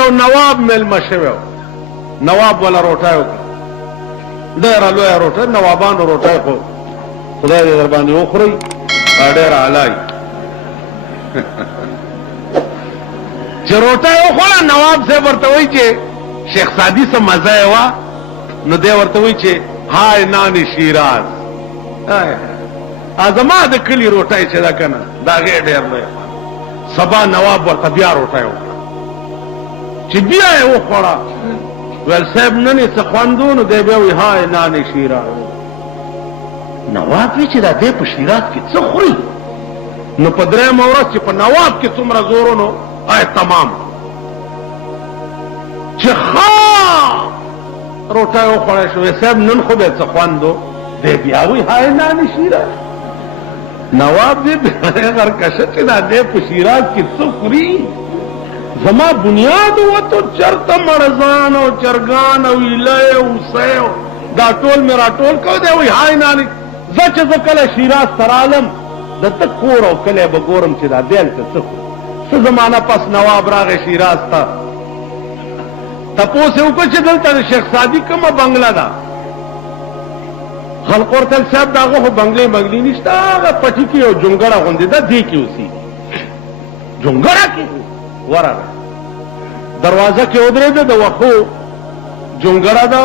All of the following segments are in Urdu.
یو نواب مېلمه شوی نواب ولا روټای وکړه ډېره لویه روټه نوابانو روټای خو خدای دې در باندې وخورئ ډېره اعلی چې روټای وخوړه نواب صاحب ورته وایي چې شیخ سادي څه مزه یې وه نو دی ورته وایي چې های نان شیراز زما د کلي روټۍ چې ده که نه د هغې ډېر لوی سبا نواب ورته بیا روټۍ وکړه چې بیا یې وخوړه ویل صاحب نن یې څه خوند و نو دی بیا وایي های نان شیراز نواب وی چې دا دی په شیراز کې څه خوري نو په درېیمه ورځ چې په نواب کې څومره زور و نو تمام چې ښه روټۍ وخوړی شو صاحب نن خو به څه خوند و دی بیا وایي های نان شیراز نواب دې غرکشه چې دا دی په شیراز کې څه خوري زما بنیاد وته چرته مړزان او چرګان او ایله او اوسۍ دا ټول مې راټول کو دی وایي های نانې زه چې زه کله شیراز ته رالم د ته کور او کلی به ګورم چې دا دی هلته څه خوري څه زمانه پس نواب راغی شیراز ته تپوس یې وکړه چې دلته د شیخ سادي کومه بنګله ده خلق ورته صاحب د هغه خو بنګلې بنګلې نشته هغه پټي کې یو جونګړه غوندې ده دې کې اوسېږي جونګړه کې ورغی دروازه کې ودرېده د وښو جونګړه ده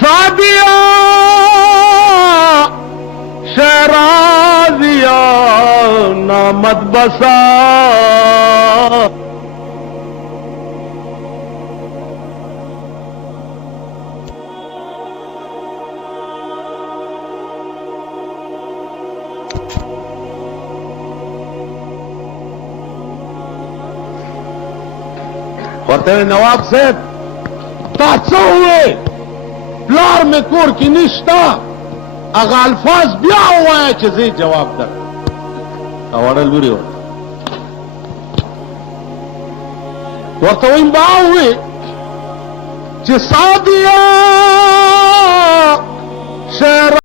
سادیا شیرازیا نامد بسا ورته نواب صاحب تا څه ووې پلار مې کور کې نشته هغه الفاظ بیا ووایه چې زه جواب در اوړه لوري ورته ویم با ووې چې سادیا شعر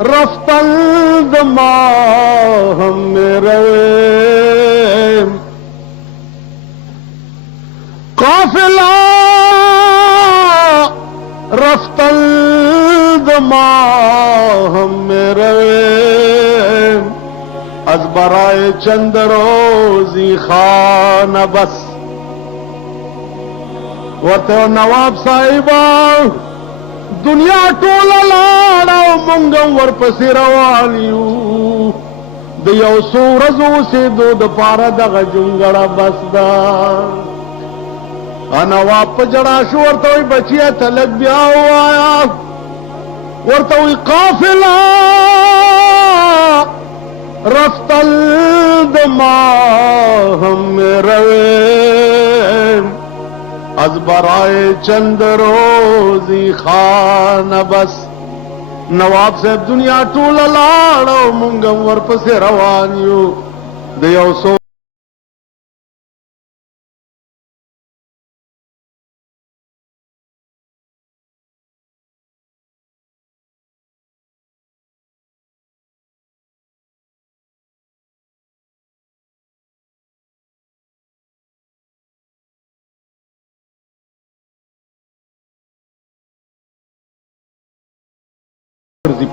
رفتن دماغم میرے قافلہ رفتن دماغم میرے از برائے چند روزی خانہ بس ورته نواب صاحبہ دنیا ټوله لاړه او مونږ ورپسې روان یو د یو څو ورځو اوسېدو دپاره دغه جونګړه بس ده نواب په ژړا شو ورته وایي بچیه ته لږ بیا ووایه ورته وایي قافله رفت الدماغ میرویم از برای چند روزی خانه بس نواب صاحب دنیا ټول لاړ او مونږ ورپسې روان یو د یو څو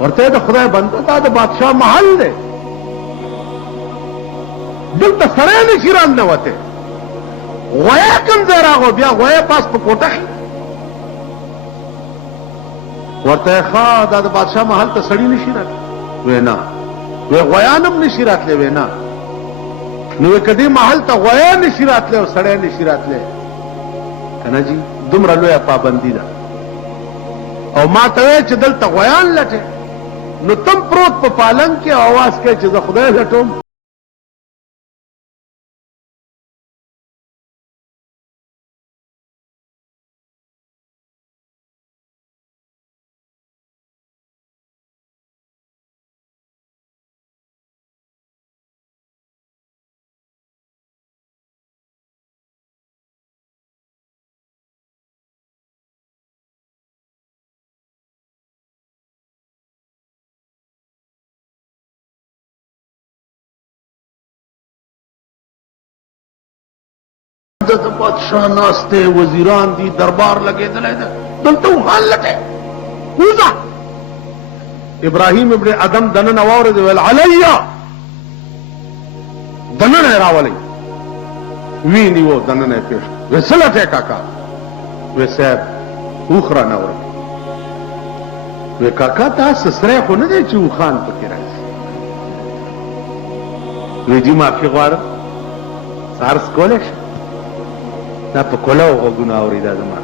ورته د خدای بنده دا د بادشاہ محل دی دلته سړی نشي راننوتی غویا کوم ځای راغو بیا غویا پاس په کوټه ورته ښه دا د بادشاه محل ته سړی نشي راتلی وی نه وی غویان هم نشي راتلی وی نه نو که دې محل ته غویا نشي راتلی او سړی نشي راتلی که نه جي دومره لویه پابندي ده. او ما ته وایي چې دلته غویان لټې، نو تم پروت په پالنګ کې اواز کوي چې زه خدای لټوم. د بادشاہ ناسته وزیران دي دربار لګېدلی ده دلته وخان لټې وځه. ابراهیم ابن ادم دننه واورېد ویل علیا دننه یې راولئ. وی نیو دننه یې پېښ کړ. وی څه لټې کاکا؟ وی صاحب اوښ رانه ورکړ. وی کاکا دا سسری خو نه دی چې اوښان پکې راځي. وی جي معافي غواړم څه عرض کولی شم؟ دا په کولو غوږونه اوري دا زما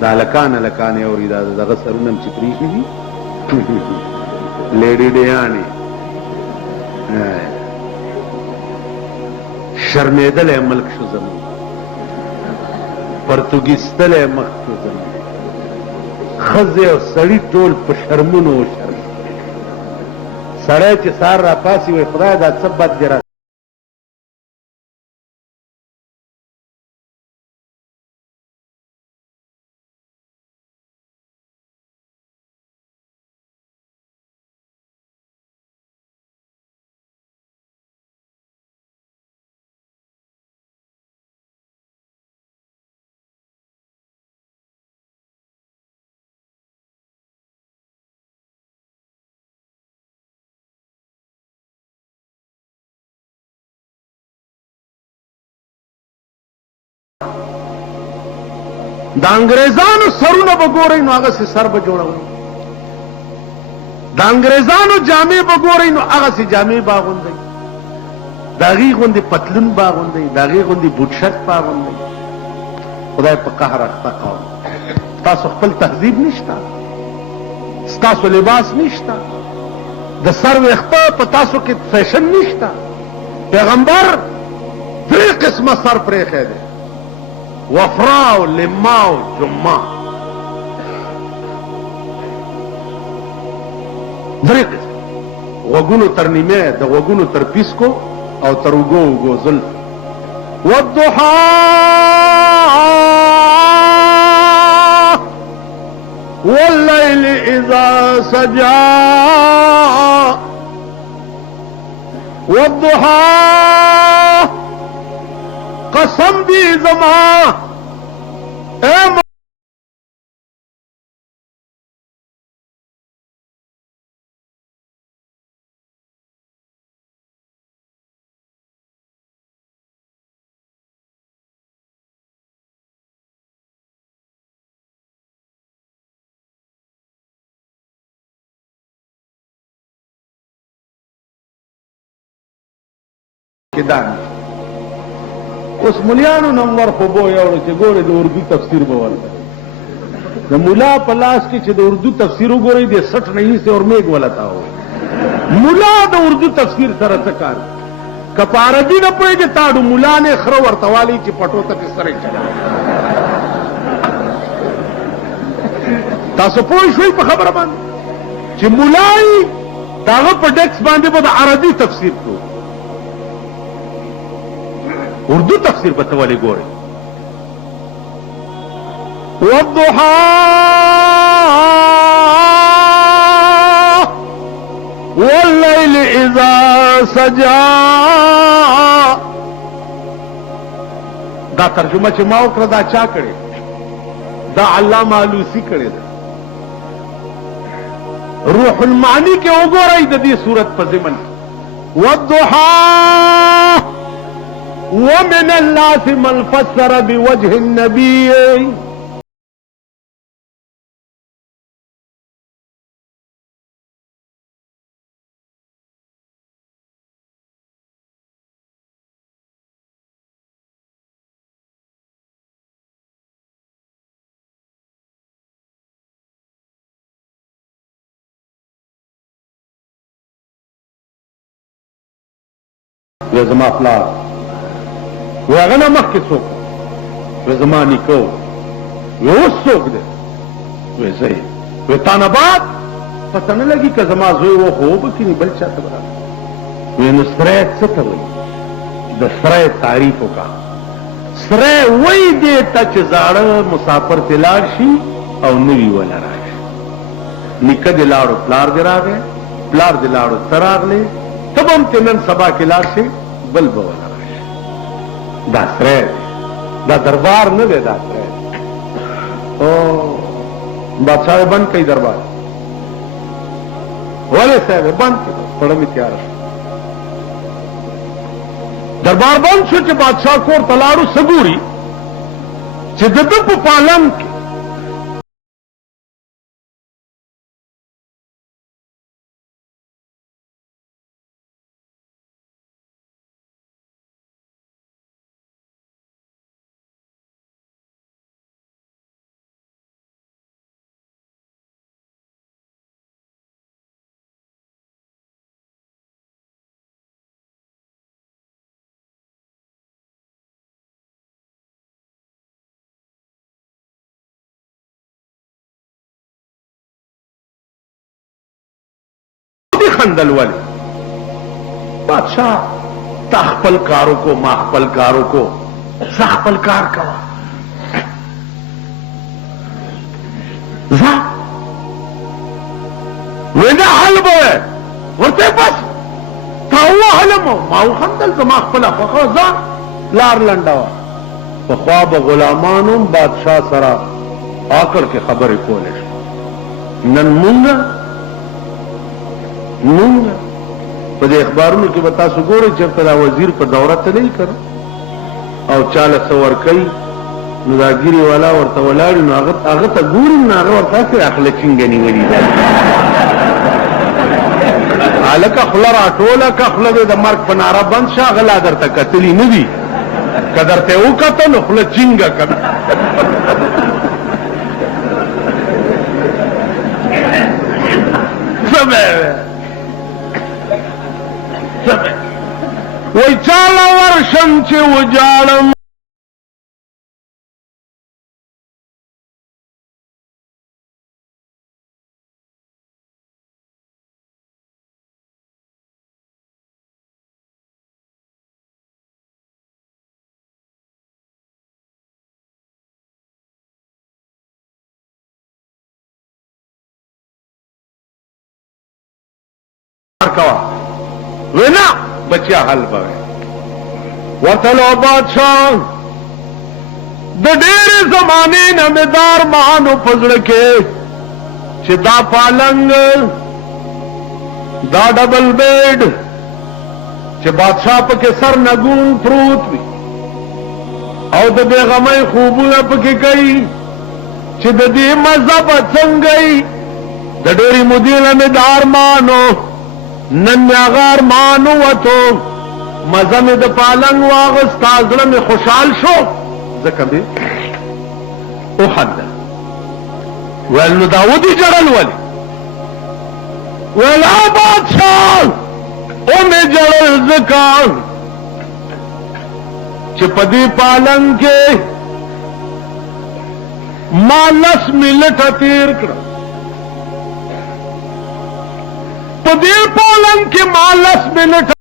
دا هلکان هلکانې اوري دا دغه سرونه م چې پرېښي دي لیډي ډیانې شرمېدلی ملک شو زمون پرتګیستلی مخ شو زمون ښځې او سړي ټول په شرمونو وشرم. سړی چې سهار راپاسي وایي خدای دا څه بد دی د انګریزانو سرونه به ګورئ نو هغسې سر به جوړوئ، د انګریزانو جامې به ګورئ نو هغسې جامې به اغوندئ، د هغې غوندې پتلون به اغوندئ، د هغې غوندې بوټ شرټ به اغوندئ. خدای په قهر اخته قوم. ستاسو خپل تهذیب نشته، ستاسو لباس نشته، د سر ویښته په تاسو کې فیشن نشته. پیغمبر 3 قسمه سر پرېښی دی: وفرا او لما او جمعه. 3 قسم. غوږونو تر نیمه، د غوږونو تر پیسکو او تر اوږو اوږو زلف. والضحى والليل اذا سجى والضحى قسم دی زما اے کدان اوس ملیانو نمبر خو بو یوړو چې ګورې د اردو تفسیر به ورته د ملا په لاس کې چې د اردو تفسیر وګورئ د 60 نہیں سے اور میګ ولتا ہو. ملا د اردو تفسیر سره څه کار؟ که په عربي نه پوهېږي تاړو ملا نه خره ورته والی چې پټو ته دې سره چلا. تاسو پوه شوئ په خبره باندې چې ملای د هغه په ډیکس باندې به د عربي تفسیر کوو، اردو تفسیر به ته ولې ګورې؟ والضحى والليل اذا سجى. دا ترجمه چې ما وکړه دا چا کړې؟ دا علامه علوسی کړې ده. روح المعانی کې وګورئ د دې صورت په ضمن والضحى ومن الناس من فسر بوجه النبي وې زما پلار وې هغه نه مخکې څوک وې زما نیکه وې اوس څوک دی وې زه یې وې تا نه بعد پته نه لګي که زما زوی و خو وبه کړي بل چا ته به وې نو سری څه ته وایي د سری تعریف وکړه سری وایي دې ته چې زاړه مسافر ته لاړ شي او نوي وله راشي نیکه دې لاړو پلار دې راغی پلار دې لاړو ته راغلی ته به هم ته نن سبا کې لاړ شي بل به وله راشي دا سری دا دربار نه دی دا سری او بادشاہ بند کړي دربار ولې صاحب بند کړي پړه مې تیار دربار بند شو چې بادشاہ کور ته لاړو سګوري چې د ده په پالن کې خندل ولی بادشاہ تا خپل کارو کو ما خپل کارو کو زه خپل کار کوا زه وینا حل به ورته بس تا وحلم ما خندل زما خپل فخر زه لار لنډوا په خوا به غلامانو بادشاہ سره آکر کې خبرې کولې نن مونږ په دې اخبارونو کې به تاسو ګورئ چېرته دا وزیر په دوره ته نه کړ او چاله څه ورکوي نو دا ګیرې والا ورته ولاړ نو هغه ته ګوري نو هغه ورته هسې اخله چینګه نیولي ده هلکه خوله راټوله که خوله دې د مرګ په ناره بند شه هغه لا درته کتلي نه دي که درته یې وکته نو خوله چینګه کړه وی چاله ورشم چې وجاړم وینا بچیا حل بوي ورتلو بادشاہ د ډېرې زمانې نه مې دار مانو پزړه کې چې دا پالنګ دا ډبل بیډ چې بادشاہ پکې سر نګون پروت وي او د بېغمۍ خوبونه پکې کوي چې د دې مزه به څنګه وي د ډېرې مودې نه مې دار مانو نن مې هغه ارمان ووتو مزه مې د پالنګ واغستا زړه مې خوشحال شو ځکه مې وخندل ویل نو دا ودې جړل ولې ویل بادشاه ومې جړل ځکه چې په دې پالنګ کې ما 10 منټه تیر کړه په دې پالنګ کې ما 10 منټه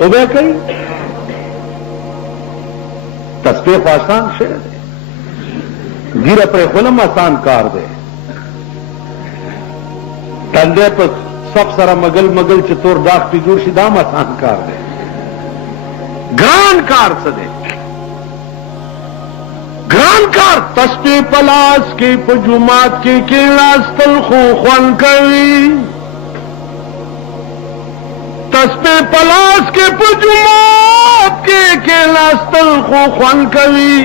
او بیا کوي تسبیح آسان شی دی ګیره پرې خولم آسان کار دی ټنډې په سب سره مګل مګل چې تور داغ پې جوړ شي دا هم آسان کار دی ګران کار څه دی ګران کار تسبیح په لاس کې په جومات کې کېناستل خو خوند کوي تسبیح پلاس کے پجمات کے ناستل خو خوان کوي